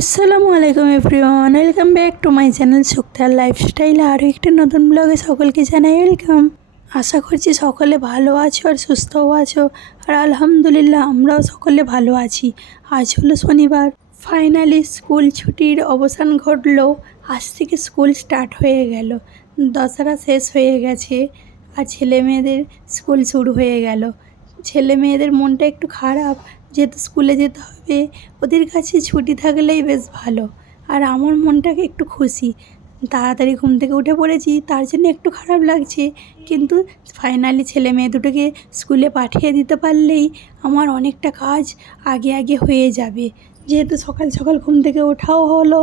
আসসালামু আলাইকুম everyone, welcome back to my channel Suktar lifestyle. আরও একটি নতুন ব্লগে সকলকে জানাই ওয়েলকাম। আশা করছি সকলে ভালো আছো আর সুস্থও আছো। আর আলহামদুলিল্লাহ আমরাও সকলে ভালো আছি। আজ হলো শনিবার। ফাইনালি স্কুল ছুটির অবসান ঘটলো। আজ থেকে স্কুল স্টার্ট হয়ে গেল। দশরা শেষ হয়ে গেছে। আর ছেলে মেয়েদের স্কুল শুরু হয়ে গেল। ছেলে মেয়েদের মনটা একটু খারাপ, যেহেতু স্কুলে যেতে হবে, ওদের কাছে ছুটি থাকলেই বেশ ভালো। আর আমার মনটাকে একটু খুশি। তাড়াতাড়ি ঘুম থেকে উঠে পড়েছি, তার জন্য একটু খারাপ লাগছে। কিন্তু ফাইনালি ছেলে মেয়ে দুটোকে স্কুলে পাঠিয়ে দিতে পারলেই আমার অনেকটা কাজ আগে আগে হয়ে যাবে। যেহেতু সকাল সকাল ঘুম থেকে ওঠাও হলো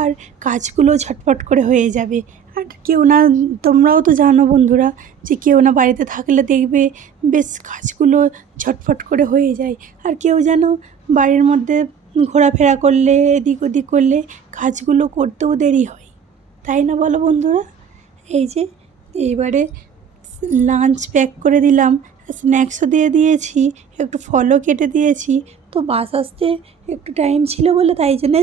আর কাজগুলো ঝটপট করে হয়ে যাবে। আর কেউ না, তোমরাও তো জানো বন্ধুরা যে কেউ না বাড়িতে থাকলে দেখবে বেশ কাজগুলো ঝটফট করে হয়ে যায়। আর কেউ যেন বাড়ির মধ্যে ঘোরাফেরা করলে, এদিক ওদিক করলে কাজগুলো করতেও দেরি হয়। তাই না বলো বন্ধুরা? এই যে এইবারে লাঞ্চ প্যাক করে দিলাম, স্ন্যাক্সও দিয়ে দিয়েছি, একটু ফলও কেটে দিয়েছি তো বাস আসতে একটু টাইম ছিল বলে তাই জন্যে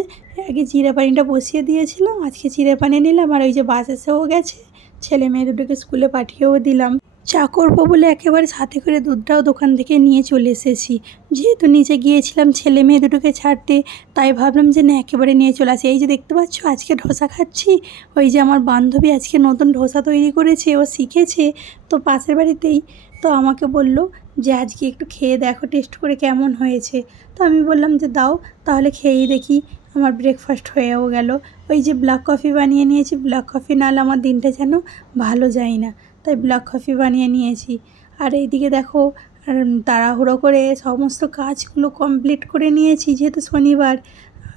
আগে জিরে পানিটা বসিয়ে দিয়েছিলাম, আজকে জিরে পানি নিলাম আর ওই যে বাস এসেও গেছে। ছেলে মেয়ে দুটোকে স্কুলে পাঠিয়েও দিলাম। চা করব বলে একেবারে সাথে করে দুধটাও দোকান থেকে নিয়ে চলে এসেছি। যেহেতু নিচে গিয়েছিলাম ছেলে মেয়ে দুটোকে ছাড়তে, তাই ভাবলাম যে না, একেবারে নিয়ে চলে আসি। এই যে দেখতে পাচ্ছ, আজকে ধোসা খাচ্ছি। ওই যে আমার বান্ধবী আজকে নতুন ধোসা তৈরি করেছে, ও শিখেছে। তো পাশের বাড়িতেই তো আমাকে বলল যে, আজকে একটু খেয়ে দেখো, টেস্ট করে কেমন হয়েছে? তো আমি বললাম যে, দাও, তাহলে খেয়েই দেখি। আমার ব্রেকফাস্ট হয়েও গেল। ওই যে ব্ল্যাক কফি বানিয়ে নিয়েছি ব্ল্যাক কফি নাহলে আমার দিনটা যেন ভালো যায় না। তাই ব্ল্যাক কফি বানিয়ে নিয়েছি। আর এইদিকে দেখো, আর তাড়াহুড়ো করে সমস্ত কাজগুলো কমপ্লিট করে নিয়েছি, যেহেতু শনিবার।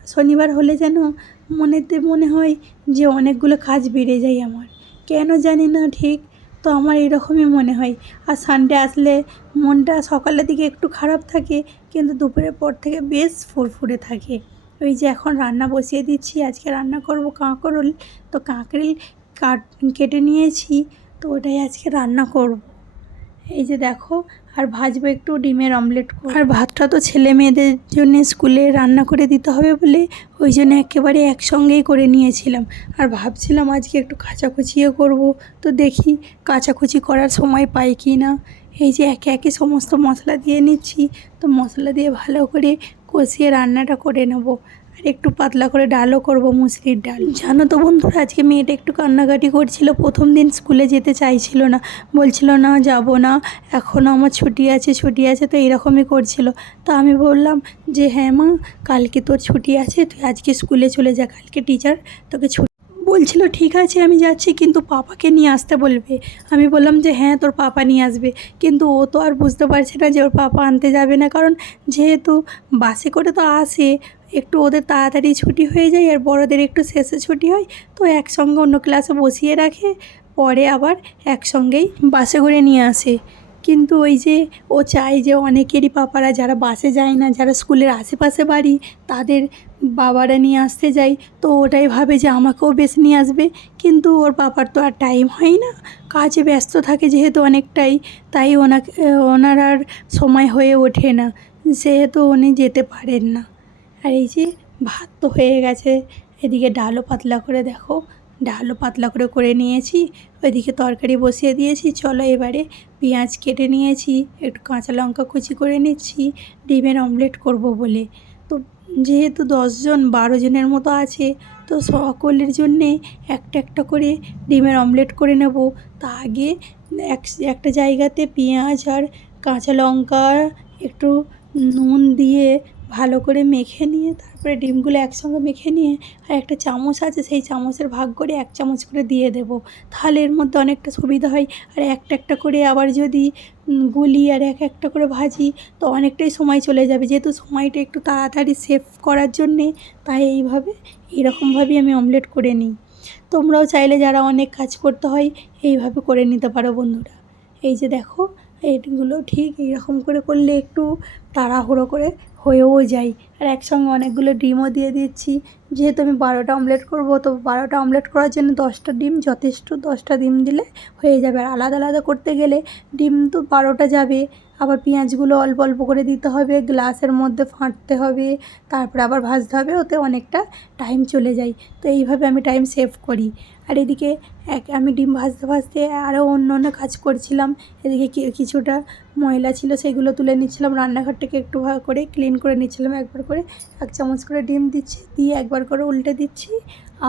শনিবার হলে যেন মনেতে মনে হয় যে, অনেকগুলো কাজ বেড়ে যায় আমার। কেন জানি না, ঠিক তো আমার এরকমই মনে হয়। আর সানডে আসলে মনটা সকালের দিকে একটু খারাপ থাকে, কিন্তু দুপুরের পর থেকে বেশ ফুরফুরে থাকে। ওই যে এখন রান্না বসিয়ে দিচ্ছি, আজকে রান্না করব কাঁকরোল। তো কাঁকরোল কাট, কেটে নিয়েছি, তো ওটাই আজকে রান্না করব। এই যে দেখো, আর ভাজবো একটু ডিমের অমলেট আর ভাতটা তো ছেলে মেয়েদের জন্য স্কুলে রান্না করে দিতে হবে বলে ওই জন্য একেবারে একসঙ্গেই করে নিয়েছিলাম। আর ভাবছিলাম আজকে একটু কাচাকুচিও করব। তো দেখি কাচাকুচি করার সময় পাই কি না। এই যে একে একে সমস্ত মশলা দিয়ে নিচ্ছি, তো মশলা দিয়ে ভালো করে কষিয়ে রান্নাটা করে নেব। আর একটু পাতলা করে ডালও করব মুসলির ডাল। জানো তো বন্ধুরা, আজকে মেয়েটা একটু কান্নাকাটি করছিল, প্রথম দিন স্কুলে যেতে চাইছিল না। বলছিল, না, যাব না এখনও আমার ছুটি আছে ছুটি আছে। তো এরকমই করছিল। তো আমি বললাম যে হ্যাঁ মা, কালকে তোর ছুটি আছে, তুই আজকে স্কুলে চলে যা, কালকে টিচার তোকে ছুটি বলছিল, ঠিক আছে, আমি যাচ্ছি, কিন্তু পাপাকে নিয়ে আসতে বলবে। আমি বললাম যে হ্যাঁ তোর পাপা নিয়ে আসবে। কিন্তু ও তো আর বুঝতে পারছে না যে ওর পাপা আনতে যাবে না, কারণ যেহেতু বাসে করে তো আসে, একটু ওদের তাড়াতাড়ি ছুটি হয়ে যায়, আর বড়োদের একটু শেষে ছুটি হয়, তো একসঙ্গে অন্য ক্লাসে বসিয়ে রাখে, পরে আবার একসঙ্গেই বাসে করে নিয়ে আসে। কিন্তু ওই যে ও চায় যে অনেকেরই পাপারা যারা বাসে যায় না, যারা স্কুলের আশেপাশে বাড়ি, তাদের বাবারা নিয়ে আসতে যায়। তো ওটাই ভাবে যে আমাকেও বেশ নিয়ে আসবে। কিন্তু ওর বাবার তো আর টাইম হয় না। কাজে ব্যস্ত থাকে যেহেতু অনেকটাই। তাই ওনাকে, ওনার আর সময় হয়ে ওঠে না। সেহেতু উনি যেতে পারেন না। আর এই যে ভাত তো হয়ে গেছে। এদিকে ডালও পাতলা করে দেখো। ডালও পাতলা করে করে নিয়েছি। ওইদিকে তরকারি বসিয়ে দিয়েছি। চলো এবারে পেঁয়াজ কেটে নিয়েছি, একটু কাঁচা লঙ্কা কুচি করে নিচ্ছি, ডিমের অমলেট করব বলে। তো যেহেতু দশজন, বারো জনের মতো আছে, তো সকলের জন্যে একটা একটা করে ডিমের অমলেট করে নেব। তা আগে এক, একটা জায়গাতে পেঁয়াজ আর কাঁচা লঙ্কা, একটু নুন দিয়ে ভালো করে মেখে নিয়ে, তারপরে ডিমগুলো একসঙ্গে মেখে নিয়ে, আর একটা চামচ আছে, সেই চামচের ভাগ করে এক চামচ করে দিয়ে দেবো। তাহলে এর মধ্যে অনেকটা সুবিধা হয়। আর একটা একটা করে আবার যদি গুলি আর এক একটা করে ভাজি, তো অনেকটাই সময় চলে যাবে। যেহেতু সময়টা একটু তাড়াতাড়ি সেভ করার জন্যে, তাই এইভাবে এরকমভাবেই আমি অমলেট করে নিই। তোমরাও চাইলে যারা অনেক কাজ করতে হয়, এইভাবে করে নিতে পারো বন্ধুরা। এই যে দেখো, এইগুলো ঠিক এইরকম করে করলে একটু তাড়াহুড়ো করে হয়েও যায় আর একসঙ্গে অনেকগুলো ডিমও দিয়ে দিচ্ছি। যেহেতু আমি বারোটা অমলেট করব, তো বারোটা অমলেট করার জন্য দশটা ডিম যথেষ্ট। দশটা ডিম দিলে হয়ে যাবে। আর আলাদা আলাদা করতে গেলে ডিম তো বারোটা যাবে। আবার পেঁয়াজগুলো অল্প অল্প করে দিতে হবে, গ্লাসের মধ্যে ফাটতে হবে, তারপরে আবার ভাজতে হবে, ওতে অনেকটা টাইম চলে যায়। তো এইভাবে আমি টাইম সেভ করি। আর এদিকে এক, আমি ডিম ভাজতে ভাজতে আরও অন্য অন্য কাজ করছিলাম। এদিকে কিছুটা ময়লা ছিল সেগুলো তুলে নিচ্ছিলাম, রান্নাঘরটাকে একটু ভালো করে ক্লিন করে নিচ্ছিলাম, একবার করে এক চামচ করে ডিম দিচ্ছি, দিয়ে একবার করে উল্টে দিচ্ছি,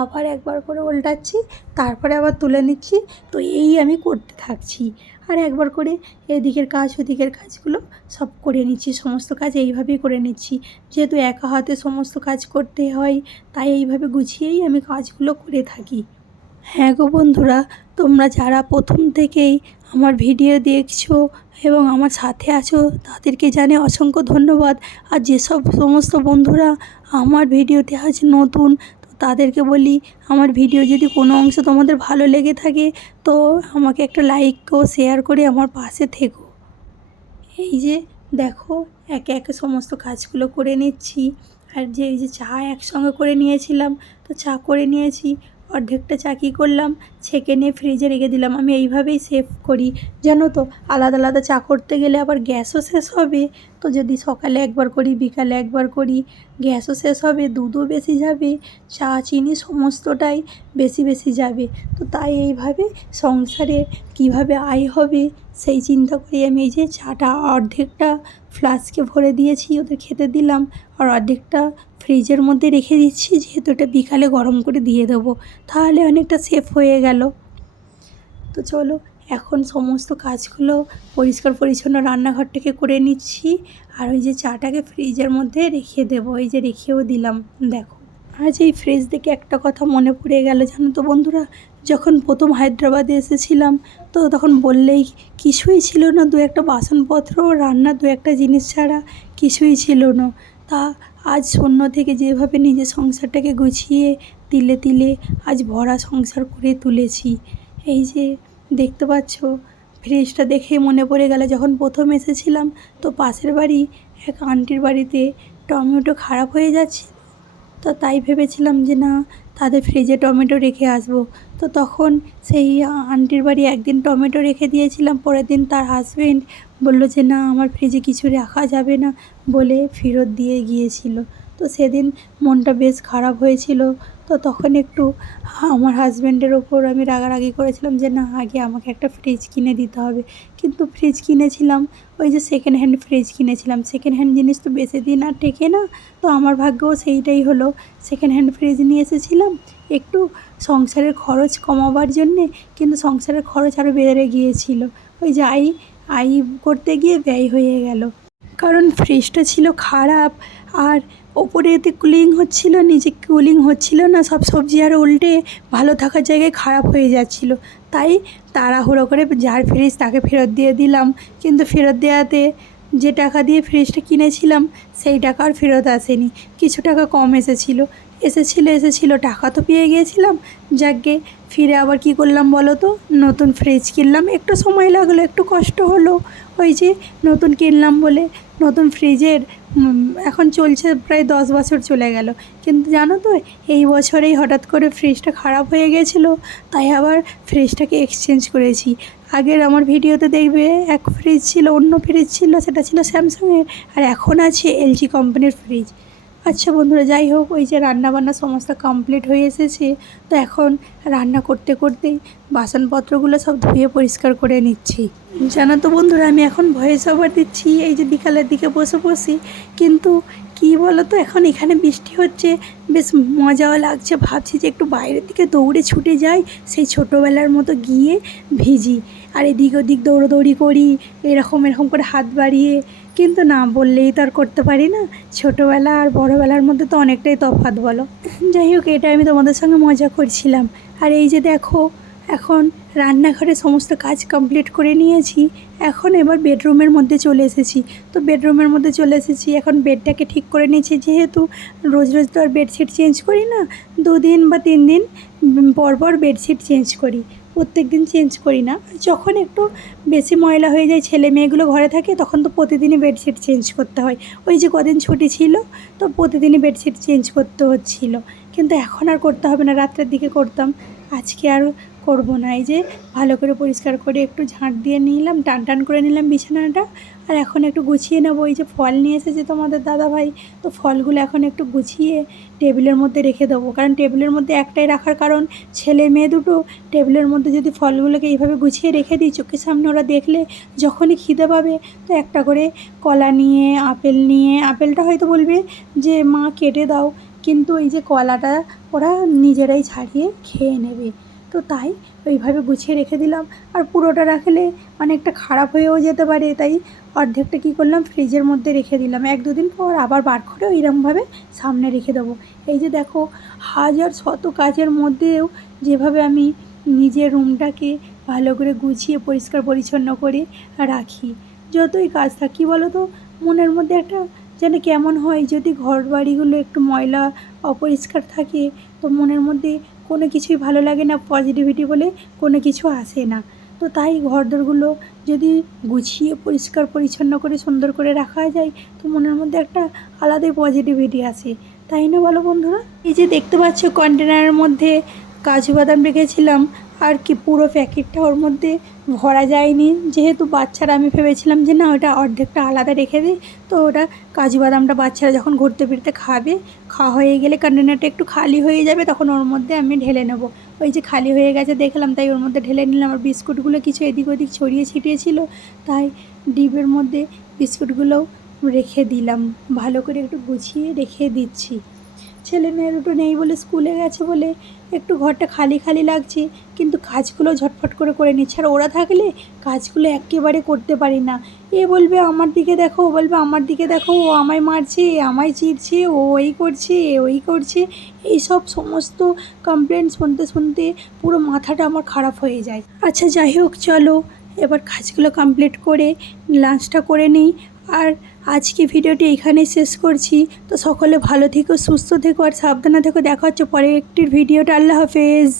আবার একবার করে উল্টাচ্ছি, তারপরে আবার তুলে নিচ্ছি, তো এই আমি করতে থাকছি। আর একবার করে এদিকের কাজ ওদিকের কাজগুলো সব করে নিচ্ছি, সমস্ত কাজ এইভাবেই করে নিচ্ছি। যেহেতু একা হাতে সমস্ত কাজ করতে হয়, তাই এইভাবে গুছিয়েই আমি কাজগুলো করে থাকি। হ্যাঁ গো বন্ধুরা, তোমরা যারা প্রথম থেকেই আমার ভিডিও দেখছ এবং আমার সাথে আছো, তাদেরকে জানে অসংখ্য ধন্যবাদ। আর যেসব সমস্ত বন্ধুরা আমার ভিডিওতে আজ নতুন, তো তাদেরকে বলি, আমার ভিডিও যদি কোনো অংশ তোমাদের ভালো লেগে থাকে, তো আমাকে একটা লাইক ও শেয়ার করে আমার পাশে থেকো। এই যে দেখো, একে একে সমস্ত কাজগুলো করে নিচ্ছি। আর যে, এই যে চা একসঙ্গে করে নিয়েছিলাম, তো চা করে নিয়েছি। অর্ধেকটা চাকি করলাম? ছেঁকে নিয়ে ফ্রিজে রেখে দিলাম। আমি এইভাবেই সেভ করি। জানো তো, আলাদা আলাদা চা করতে গেলে আবার গ্যাসও শেষ হবে। তো যদি সকালে একবার করি, বিকালে একবার করি, গ্যাসও শেষ হবে, দুধও বেশি যাবে, চা, চিনি সমস্তটাই বেশি বেশি যাবে। তো তাই এইভাবে সংসারে কীভাবে আয় হবে সেই চিন্তা করে আমি এই যে চাটা অর্ধেকটা ফ্লাস্কে ভরে দিয়েছি, ওদের খেতে দিলাম আর অর্ধেকটা ফ্রিজের মধ্যে রেখে দিচ্ছি, যেহেতু এটা বিকালে গরম করে দিয়ে দেবো। তাহলে অনেকটা সেফ হয়ে গেল। তো চলো এখন সমস্ত কাজগুলো পরিষ্কার পরিচ্ছন্ন রান্নাঘরটাকে করে নিচ্ছি। আর ওই যে চাটাকে ফ্রিজের মধ্যে রেখে দেবো। এই যে রেখেও দিলাম, দেখো। আজ এই ফ্রিজ দেখে একটা কথা মনে পড়ে গেল, জানো তো বন্ধুরা? যখন প্রথম হায়দ্রাবাদে এসেছিলাম, তো তখন বললেই কিছুই ছিল না, দু একটা বাসনপত্র রান্নার দু একটা জিনিস ছাড়া কিছুই ছিল না। তা আজ শূন্য থেকে যেভাবে নিজের সংসারটাকে গুছিয়ে, তিলে তিলে আজ ভরা সংসার করে তুলেছি। এই যে দেখতে পাচ্ছ? ফ্রিজটা দেখে মনে পড়ে গেল যখন প্রথম এসেছিলাম তো পাশের বাড়ি, এক আন্টির বাড়িতে টমেটো খারাপ হয়ে যাচ্ছে তো তাই ভেবেছিলাম যে না, তাদের ফ্রিজে টমেটো রেখে আসব। তো তখন সেই আন্টির বাড়ি একদিন টমেটো রেখে দিয়েছিলাম, পরের দিন তার হাজবেন্ড বলল যে না, আমার ফ্রিজে কিছু রাখা যাবে না বলে ফেরত দিয়ে গিয়েছিল। তো সেদিন মনটা বেশ খারাপ হয়েছিল। তো তখন একটু আমার হাজব্যান্ডের ওপর আমি রাগারাগি করেছিলাম যে, না, আগে আমাকে একটা ফ্রিজ কিনে দিতে হবে। কিন্তু ফ্রিজ কিনেছিলাম, ওই যে সেকেন্ড হ্যান্ড ফ্রিজ কিনেছিলাম। সেকেন্ড হ্যান্ড জিনিস তো বেশি দিন আর টেকে না। তো আমার ভাগ্যও সেইটাই হলো। সেকেন্ড হ্যান্ড ফ্রিজ নিয়ে এসেছিলাম। একটু সংসারের খরচ কমাবার জন্যে, কিন্তু সংসারের খরচ আরও বেড়ে গিয়েছিল। ওই যে আই আই করতে গিয়ে ব্যয় হয়ে গেল। কারণ ফ্রিজটা ছিল খারাপ আর ওপরে এতে কুলিং হচ্ছিল, নিচে কুলিং হচ্ছিল না, সব সবজি আর উল্টে ভালো থাকার জায়গায় খারাপ হয়ে যাচ্ছিল। তাই তাড়াহুড়ো করে যার ফ্রিজ তাকে ফেরত দিয়ে দিলাম। কিন্তু ফেরত দেওয়াতে যে টাকা দিয়ে ফ্রিজটা কিনেছিলাম, সেই টাকা আর ফেরত আসেনি। কিছু টাকা কম এসেছিল। এসেছিল এসেছিল, টাকা তো পেয়ে গিয়েছিলাম। যাকগে, ফিরে আবার কি করলাম বলো তো? নতুন ফ্রিজ কিনলাম, একটু সময় লাগল, একটু কষ্ট হলো। ওই যে নতুন কিনলাম বলে, নতুন ফ্রিজের এখন চলছে প্রায় দশ বছর চলে গেল। কিন্তু জানো তো, এই বছরেই হঠাৎ করে ফ্রিজটা খারাপ হয়ে গেছিল তাই আবার ফ্রিজটাকে এক্সচেঞ্জ করেছি। আগের আমার ভিডিওতে দেখবে, এক ফ্রিজ ছিল, অন্য ফ্রিজ ছিল, সেটা ছিল স্যামসাংয়ের আর এখন আছে এলজি কোম্পানির ফ্রিজ আচ্ছা বন্ধুরা, যাই হোক, ওই যে রান্না বান্না সমস্ত কমপ্লিট হয়ে এসেছে, তো এখন রান্না করতে করতেই বাসনপত্রগুলো সব ধুয়ে পরিষ্কার করে নিচ্ছি। জানো তো বন্ধুরা, আমি এখন ভয়েস ওভার দিচ্ছি, এই যে বিকালের দিকে বসে বসি, কিন্তু কী বলো তো এখন এখানে বৃষ্টি হচ্ছে, বেশ মজাও লাগছে। ভাবছি যে একটু বাইরের দিকে দৌড়ে ছুটে যাই, সেই ছোটোবেলার মতো গিয়ে ভিজি। আর এদিক ওদিক দৌড়োদৌড়ি করি, এরকম এরকম করে হাত বাড়িয়ে। কিন্তু না বললেই তো আর করতে পারি না। ছোটোবেলা আর বড়োবেলার মধ্যে তো অনেকটাই তফাৎ বলো। যাই হোক এটা আমি তোমাদের সঙ্গে মজা করছিলাম। আর এই যে দেখো এখন রান্নাঘরে সমস্ত কাজ কমপ্লিট করে নিয়েছি এখন এবার বেডরুমের মধ্যে চলে এসেছি। তো বেডরুমের মধ্যে চলে এসেছি এখন বেডটাকে ঠিক করে নিয়েছি যেহেতু রোজ রোজ তো আর বেডশিট চেঞ্জ করি না দুদিন বা তিন দিন উম, পর পর বেডশিট চেঞ্জ করি প্রত্যেক দিন চেঞ্জ করি না। যখন একটু বেশি ময়লা হয়ে যায় ছেলে মেয়েগুলো ঘরে থাকে তখন তো প্রতিদিনই বেডশিট চেঞ্জ করতে হয়। ওই যে কদিন ছুটি ছিল তো প্রতিদিনই বেডশিট চেঞ্জ করতে হচ্ছিল। কিন্তু এখন আর করতে হবে না রাত্রের দিকে করতাম। আজকে আর করব না। এই যে ভালো করে পরিষ্কার করে একটু ঝাঁট দিয়ে নিলাম, টান টান করে নিলাম বিছানাটা, আর এখন একটু গুছিয়ে নেব। এই যে ফল নিয়ে এসেছে তোমাদের দাদাভাই, তো ফলগুলো এখন একটু গুছিয়ে টেবিলের মধ্যে রেখে দেবো। কারণ টেবিলের মধ্যে একটাই রাখার কারণ, ছেলে মেয়ে দুটো, টেবিলের মধ্যে যদি ফলগুলোকে এইভাবে গুছিয়ে রেখে দিই, চোখের সামনে ওরা দেখলে যখনই খিদে পাবে, তো একটা করে কলা নিয়ে, আপেল নিয়ে, আপেলটা হয়তো বলবে যে, মা, কেটে দাও। কিন্তু এই যে কলাটা ওরা নিজেরাই ছাড়িয়ে খেয়ে নেবে। তো তাই ওইভাবে গুছিয়ে রেখে দিলাম। আর পুরোটা রাখলে অনেকটা খারাপ হয়েও যেতে পারে, তাই অর্ধেকটা কী করলাম, ফ্রিজের মধ্যে রেখে দিলাম। এক দুদিন পর আবার বার করে ওইরকমভাবে সামনে রেখে দেবো। এই যে দেখো, হাজার শত কাজের মধ্যেও যেভাবে আমি নিজের রুমটাকে ভালো করে গুছিয়ে, পরিষ্কার, পরিচ্ছন্ন করে রাখি। যতই কাজ থাকি বলো তো মনের মধ্যে একটা যেন কেমন হয়, যদি ঘর বাড়িগুলো একটু ময়লা অপরিষ্কার থাকে, তো মনের মধ্যে কোনো কিছুই ভালো লাগে না পজিটিভিটি বলে কোনো কিছু আসে না। তো তাই ঘরদোরগুলো যদি গুছিয়ে পরিষ্কার, পরিচ্ছন্ন করে, সুন্দর করে রাখা যায়, তো মনের মধ্যে একটা আলাদাই পজিটিভিটি আসে। তাই না বলো বন্ধুরা? এই যে দেখতে পাচ্ছ কন্টেনারের মধ্যে কাজু বাদাম রেখেছিলাম আর কি, পুরো প্যাকেটটা ওর মধ্যে ভরা যায়নি। যেহেতু বাচ্চারা, আমি ভেবেছিলাম যে না, ওটা অর্ধেকটা আলাদা রেখে দিই। তো ওটা কাজু বাদামটা বাচ্চারা যখন ঘুরতে ফিরতে খাবে, খাওয়া হয়ে গেলে কন্টেনারটা একটু খালি হয়ে যাবে, তখন ওর মধ্যে আমি ঢেলে নেব। ওই যে খালি হয়ে গেছে, দেখলাম তাই ওর মধ্যে ঢেলে নিলাম। আর বিস্কুটগুলো কিছু এদিক ওদিক ছড়িয়ে ছিটিয়ে ছিল, তাই ডিবের মধ্যে বিস্কুটগুলোও রেখে দিলাম। ভালো করে একটু গুছিয়ে রেখে দিচ্ছি। ছেলে মেয়ে দুটো নেই বলে স্কুলে গেছে বলে একটু ঘরটা খালি খালি লাগছে, কিন্তু কাজগুলো ঝটফট করে করে নিচ্ছে। আর ওরা থাকলে কাজগুলো একেবারে করতে পারি না। এ বলবে আমার দিকে দেখো, ও বলবে আমার দিকে দেখো, ও আমায় মারছে আমায় চিরছে, ও এই করছে, এ ওই করছে। এই সব সমস্ত কমপ্লেন শুনতে শুনতে পুরো মাথাটা আমার খারাপ হয়ে যায়। আচ্ছা যাই হোক, চলো। এবার কাজগুলো কমপ্লিট করে লাঞ্চটা করে নিই। আর আজকে ভিডিওটি এখানেই শেষ করছি। তো সকলে ভালো থেকো, সুস্থ থেকো আর সাবধানে থেকো। দেখা হচ্ছে পরে একটির ভিডিওটা আল্লাহ হাফেজ।